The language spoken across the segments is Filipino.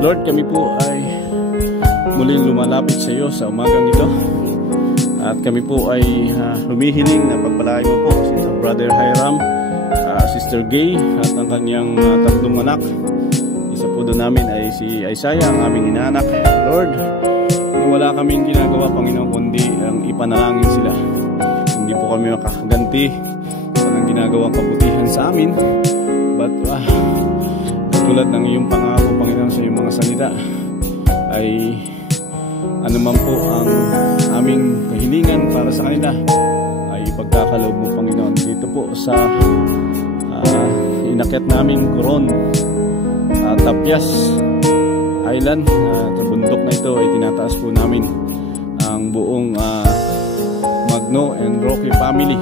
Lord, kami po ay muling lumalapit sa iyo sa umagang ito. At kami po ay humihiling na pagpalain mo po si Brother Hiram, Sister Gay at ang kanyang tatlong anak. Isa po doon namin ay si Isaiah, ang aming inaanak. Lord, wala kaming ginagawa, Panginoon, kundi ang ipanalangin sila. Hindi po kami makakaganti sa nang ginagawang kabutihan sa amin. But tulad ng iyong pangako, Panginoon, sa iyong mga salita ay anuman po ang aming kahilingan para sa kanila ay ipagkakaloob mo, Panginoon. Dito po sa inakyat namin Coron, Tapias Island, sa bundok na ito ay tinataas po namin ang buong Magno and Rocky family,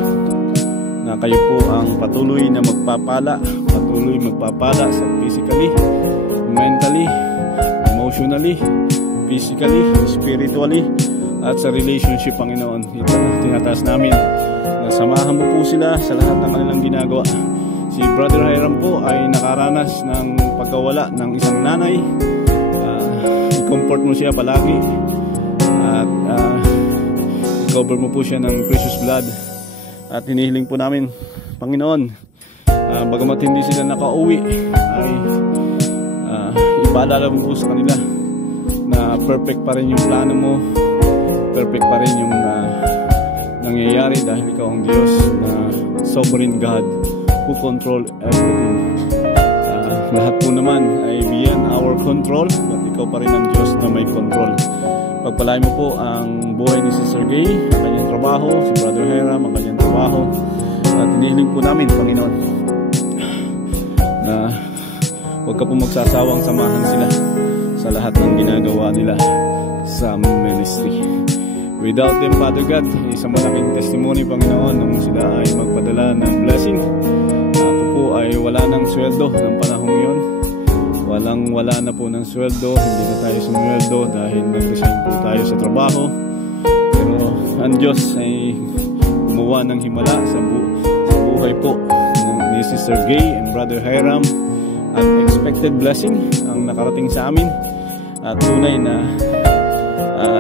na kayo po ang patuloy na magpapala sa physically, mentally, emotionally, physically, spiritually, at sa relationship, Panginoon. Ito tinataas namin na samahan mo po sila sa lahat ng kanilang ginagawa. Si Brother Hiram po ay nakaranas ng pagkawala ng isang nanay. I-comfort mo siya palagi at i-cover mo po siya ng precious blood. At hinihiling po namin, Panginoon, bagamat hindi sila nakauwi, ay ipaalala mo po sa kanila na perfect pa rin yung plano mo, perfect pa rin yung nangyayari dahil ikaw ang Diyos na sovereign God who control everything. Lahat po naman ay beyond our control, but ikaw pa rin ang Diyos na may control. Pagpalain mo po ang buhay ni Sister Gay, ang kanyang trabaho, si Brother Hiram, ang kanyang trabaho. At hinihiling po namin, Panginoon, na huwag ka po magsasawang samahan sila sa lahat ng ginagawa nila sa ministry. Without them, Father God, isang malaking testimony, Panginoon, nung sila ay magpadala ng blessing. Ako po ay wala ng sweldo ng panahong yon. Wala na po ng sweldo, hindi na tayo sumweldo dahil nag-resign po tayo sa trabaho. Pero ang Diyos ay gumawa ng himala sa buhay po ni Sister Gay and Brother Hiram. At expected blessing ang nakarating sa amin. At tunay na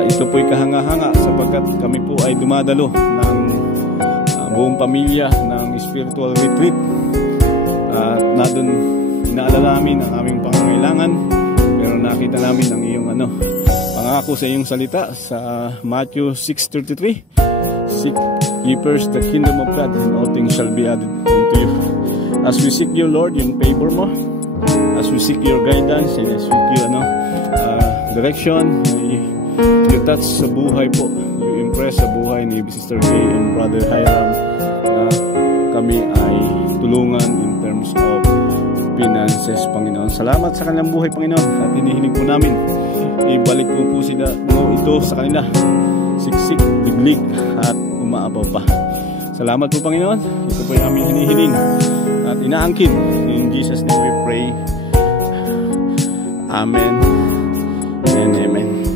ito po'y kahanga-hanga sapagkat kami po ay dumadalo ng buong pamilya ng spiritual retreat. At na doon inaalala namin ang aming pangangailangan, pero nakita namin ang iyong pangako sa iyong salita sa Matthew 6:33. Seek ye first the kingdom of God, and all things shall be added unto you. As we seek you, Lord, yung favor mo, as we seek your guidance, and as we seek you direction, you touch sa buhay po, you impress sa buhay ni Sister Gay and Brother Hiram na kami ay tulungan in terms of finances, Panginoon. Salamat sa kanilang buhay, Panginoon, at hinihiling po namin ibalik po sila ito sa kanila, siksik, liglig at umaapaw pa. Salamat po, Panginoon. Ito po yung aming hinihiling at inaangkin. In Jesus' name we pray. Amen and amen.